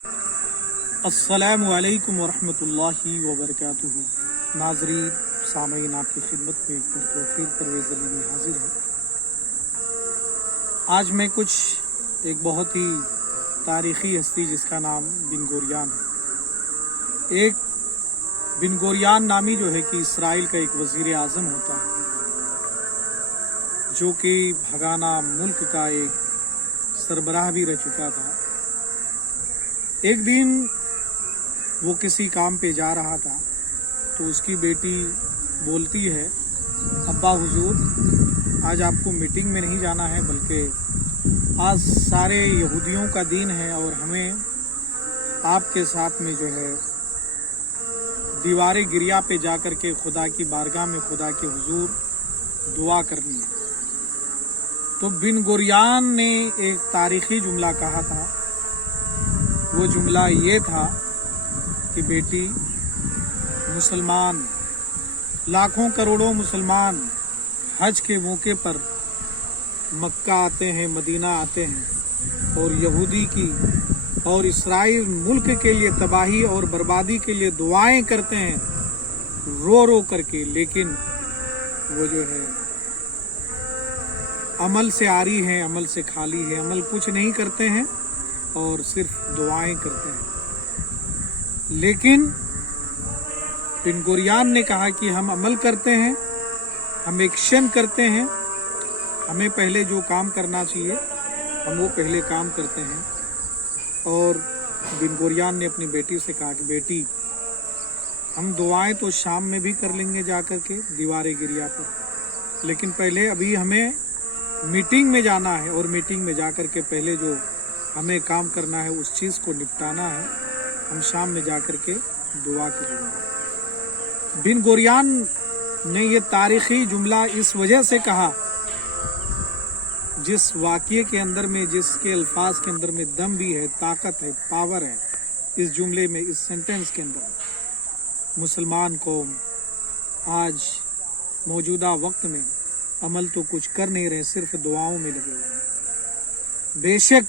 अस्सलामु अलैकुम वरहमतुल्लाहि वबरकातुहू। नाज़रीन सामीन, आपकी खिदमत में एक मरतबा फिर परवेज़ अली हाजिर है। आज मैं एक बहुत ही तारीख़ी हस्ती जिसका नाम बिन गोरियान है। एक बिन गोरियान नामी जो है कि इसराइल का एक वज़ीर आज़म होता है, जो कि भगाना मुल्क का एक सरबराह भी रह चुका था। एक दिन वो किसी काम पे जा रहा था तो उसकी बेटी बोलती है, अब्बा हुजूर, आज आपको मीटिंग में नहीं जाना है, बल्कि आज सारे यहूदियों का दिन है और हमें आपके साथ में जो है दीवारे गिरिया पे जा कर के खुदा की बारगाह में खुदा के हुजूर दुआ करनी है। तो बिन गोरियान ने एक तारीखी जुमला कहा था। वो जुमला ये था कि बेटी, मुसलमान, लाखों करोड़ों मुसलमान हज के मौके पर मक्का आते हैं, मदीना आते हैं और यहूदी की और इसराइल मुल्क के लिए तबाही और बर्बादी के लिए दुआएं करते हैं रो रो करके, लेकिन वो जो है अमल से आरी है, अमल से खाली है, अमल कुछ नहीं करते हैं और सिर्फ दुआएं करते हैं। लेकिन बिन गोरियान ने कहा कि हम अमल करते हैं, हम एक्शन करते हैं, हमें पहले जो काम करना चाहिए हम वो पहले काम करते हैं। और बिन गोरियान ने अपनी बेटी से कहा कि बेटी, हम दुआएं तो शाम में भी कर लेंगे जा कर के दीवारे गिरिया पर, लेकिन पहले अभी हमें मीटिंग में जाना है और मीटिंग में जा कर के पहले जो हमें काम करना है उस चीज़ को निपटाना है। हम शाम में जा कर के दुआ करेंगे। बिन गोरियान ने ये तारीखी जुमला इस वजह से कहा, जिस वाक़ये के अंदर में, जिसके अल्फाज के अंदर में दम भी है, ताकत है, पावर है, इस जुमले में, इस सेंटेंस के अंदर। मुसलमान कौम आज मौजूदा वक्त में अमल तो कुछ कर नहीं रहे, सिर्फ दुआओं में लगे हुए हैं। बेशक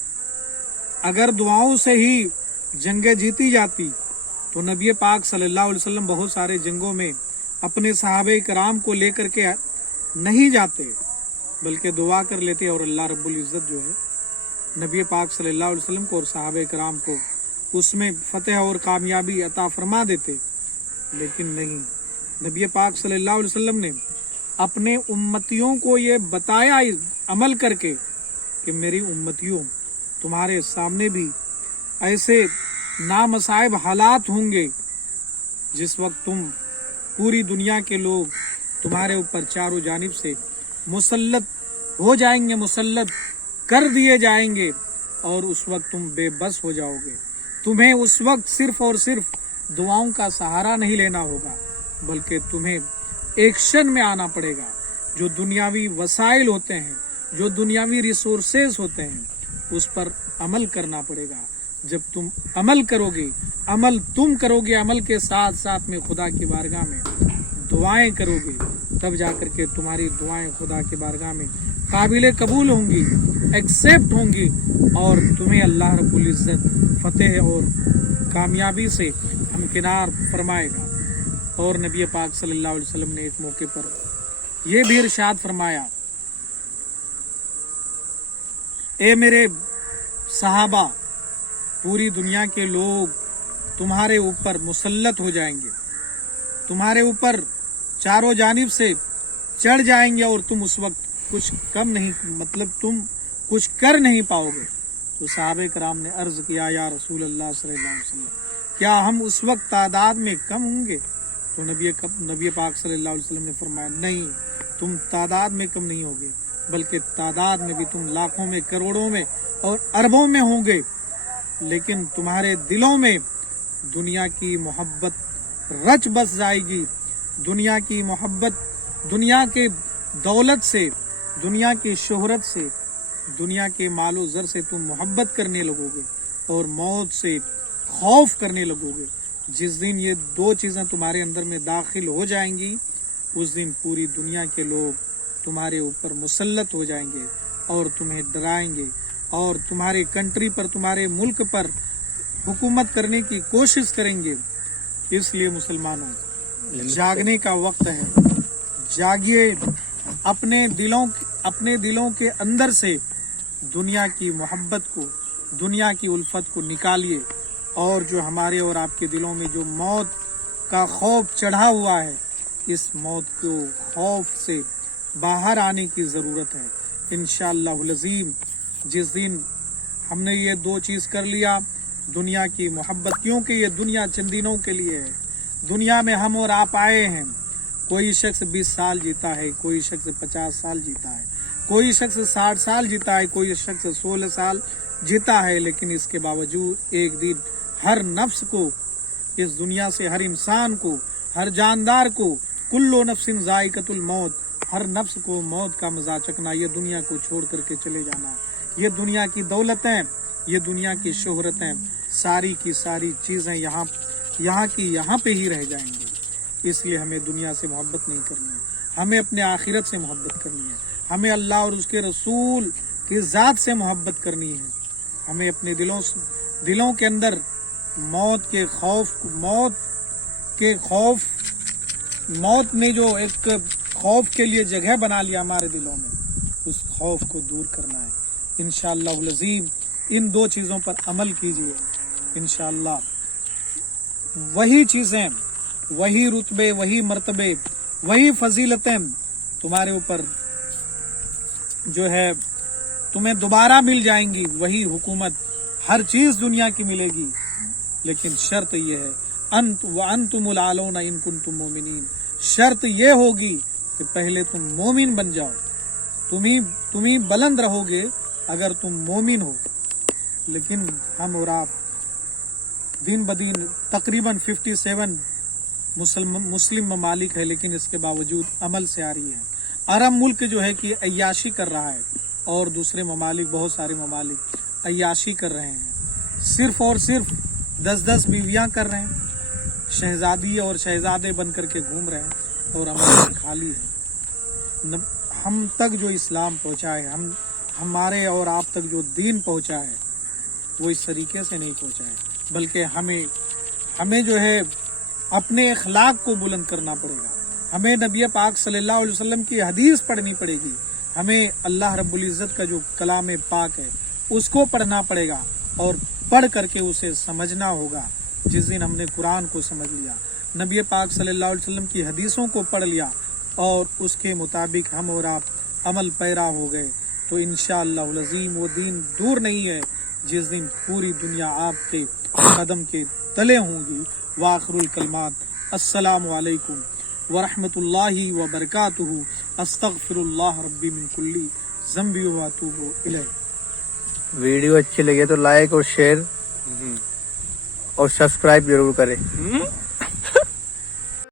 अगर दुआओं से ही जंगें जीती जाती तो नबी पाक सल्लल्लाहु अलैहि वसल्लम बहुत सारे जंगों में अपने सहाबे कराम को लेकर के नहीं जाते, बल्कि दुआ कर लेते और अल्लाह रब्बुल इज़्ज़त जो है नबी पाक सल्लल्लाहु अलैहि वसल्लम को और सहाबे कराम को उसमें फतेह और कामयाबी अता फरमा देते। लेकिन नहीं, नबी पाक सल्लल्लाहु अलैहि वसल्लम ने अपने उम्मतियों को ये बताया अमल करके कि मेरी उम्मतियों, तुम्हारे सामने भी ऐसे नामसाइब हालात होंगे जिस वक्त पूरी दुनिया के लोग तुम्हारे ऊपर चारों जानिब से मुसल्लत हो जाएंगे, मुसल्लत कर दिए जाएंगे और उस वक्त तुम बेबस हो जाओगे। तुम्हें उस वक्त सिर्फ और सिर्फ दुआओं का सहारा नहीं लेना होगा, बल्कि तुम्हें एक्शन में आना पड़ेगा। जो दुनियावी वसाइल होते हैं, जो दुनियावी रिसोर्सेज होते हैं, उस पर अमल करना पड़ेगा। जब तुम अमल करोगे, अमल तुम करोगे, अमल के साथ साथ में खुदा की बारगाह में दुआएं करोगे, तब जाकर के तुम्हारी दुआएं खुदा की बारगाह में काबिल कबूल होंगी, एक्सेप्ट होंगी और तुम्हें अल्लाह रब्बुल इज़्ज़त फतेह और कामयाबी से हमकिनार फरमाएगा। और नबी पाक सल्लल्लाहु अलैहि वसल्लम ने एक मौके पर यह भी इरशाद फरमाया, ए मेरे सहाबा, पूरी दुनिया के लोग तुम्हारे ऊपर मुसल्लत हो जाएंगे, तुम्हारे ऊपर चारों जानिब से चढ़ जाएंगे और तुम उस वक्त कुछ कम नहीं, मतलब तुम कुछ कर नहीं पाओगे। तो सहाबे कराम ने अर्ज किया, या रसूल अल्लाह सल्लल्लाहु अलैहि वसल्लम, क्या हम उस वक्त तादाद में कम होंगे? तो नबी पाक सल्लल्लाहु अलैहि वसल्लम ने फरमाया, नहीं, तुम तादाद में कम नहीं होगे, बल्कि तादाद में भी तुम लाखों में, करोड़ों में और अरबों में होंगे। लेकिन तुम्हारे दिलों में दुनिया की मोहब्बत रच बस जाएगी, दुनिया की मोहब्बत, दुनिया के दौलत से, दुनिया की शोहरत से, दुनिया के मालो ज़र से तुम मोहब्बत करने लगोगे और मौत से खौफ करने लगोगे। जिस दिन ये दो चीज़ें तुम्हारे अंदर में दाखिल हो जाएंगी, उस दिन पूरी दुनिया के लोग तुम्हारे ऊपर मुसल्लत हो जाएंगे और तुम्हें डराएंगे और तुम्हारे कंट्री पर, तुम्हारे मुल्क पर हुकूमत करने की कोशिश करेंगे। इसलिए मुसलमानों, जागने का वक्त है। जागिए, अपने दिलों के अंदर से दुनिया की मोहब्बत को, दुनिया की उल्फत को निकालिए, और जो हमारे और आपके दिलों में जो मौत का खौफ चढ़ा हुआ है, इस मौत को खौफ से बाहर आने की ज़रूरत है। इंशाअल्लाहुल अज़ीम जिस दिन हमने ये दो चीज़ कर लिया, दुनिया की मोहब्बत, क्योंकि ये दुनिया चंद दिनों के लिए है। दुनिया में हम और आप आए हैं। कोई शख्स 20 साल जीता है, कोई शख्स 50 साल जीता है, कोई शख्स 60 साल जीता है, कोई शख्स 16 साल जीता है, लेकिन इसके बावजूद एक दिन हर नफ्स को, इस दुनिया से हर इंसान को, हर जानदार को, कुल्लो नफ्सिन ज़ाइक़तुल मौत, हर नफ्स को मौत का मजा चखना, ये दुनिया को छोड़ करके चले जाना। ये दुनिया की दौलतें, ये दुनिया की शोहरतें, सारी की सारी चीज़ें यहाँ की यहाँ पे ही रह जाएंगी। इसलिए हमें दुनिया से मोहब्बत नहीं करनी है, हमें अपने आखिरत से मोहब्बत करनी है, हमें अल्लाह और उसके रसूल की ज़ात से मोहब्बत करनी है। हमें अपने दिलों के अंदर मौत ने जो एक खौफ के लिए जगह बना लिया हमारे दिलों में, उस खौफ को दूर करना है। इंशाअल्लाहुल अज़ीम इन दो चीज़ों पर अमल कीजिए। इंशाअल्लाह वही चीज़ें, वही रुतबे, वही मर्तबे, वही फजीलतें तुम्हारे ऊपर जो है तुम्हें दोबारा मिल जाएंगी। वही हुकूमत, हर चीज़ दुनिया की मिलेगी, लेकिन शर्त यह है अंतुमुल आलौना इन कुंतुम मोमिनीन। शर्त यह होगी कि पहले तुम मोमिन बन जाओ। तुम ही बुलंद रहोगे अगर तुम मोमिन हो। लेकिन हम और आप दिन ब दिन तकरीबन 57 मुस्लिम ममालिक है, लेकिन इसके बावजूद अमल से आ रही है। अरब मुल्क जो है कि अय्याशी कर रहा है, और दूसरे ममालिक, बहुत सारे ममालिक अय्याशी कर रहे हैं। सिर्फ और सिर्फ 10-10 बीवियां कर रहे हैं, शहजादी और शहजादे बन करके घूम रहे हैं, और अमल खाली है। हम तक जो इस्लाम पहुंचा है, हमारे और आप तक जो दीन पहुंचा है, वो इस तरीके से नहीं पहुंचा है, बल्कि हमें जो है अपने अखलाक को बुलंद करना पड़ेगा। हमें नबी पाक सल्लल्लाहु अलैहि वसल्लम की हदीस पढ़नी पड़ेगी। हमें अल्लाह रब्बुल इज़्ज़त का जो कलाम पाक है उसको पढ़ना पड़ेगा, और पढ़ करके उसे समझना होगा। जिस दिन हमने कुरान को समझ लिया, नबी पाक सल्लल्लाहु अलैहि वसल्लम की हदीसों को पढ़ लिया, और उसके मुताबिक हम और आप अमल पैरा हो गए, तो इंशाअल्लाहुल अज़ीम वो दिन दूर नहीं है जिस दिन पूरी दुनिया आपके कदम के तले होंगी। वाखिरुल कलमात, अस्सलामु अलैकुम व रहमतुल्लाहि व बरकातुहू, अस्तगफिरुल्लाह रब्बी मिन कुल्ली ज़ंबी व अतूबु इलैह। वीडियो अच्छी लगे तो लाइक और शेयर और सब्सक्राइब जरूर करें।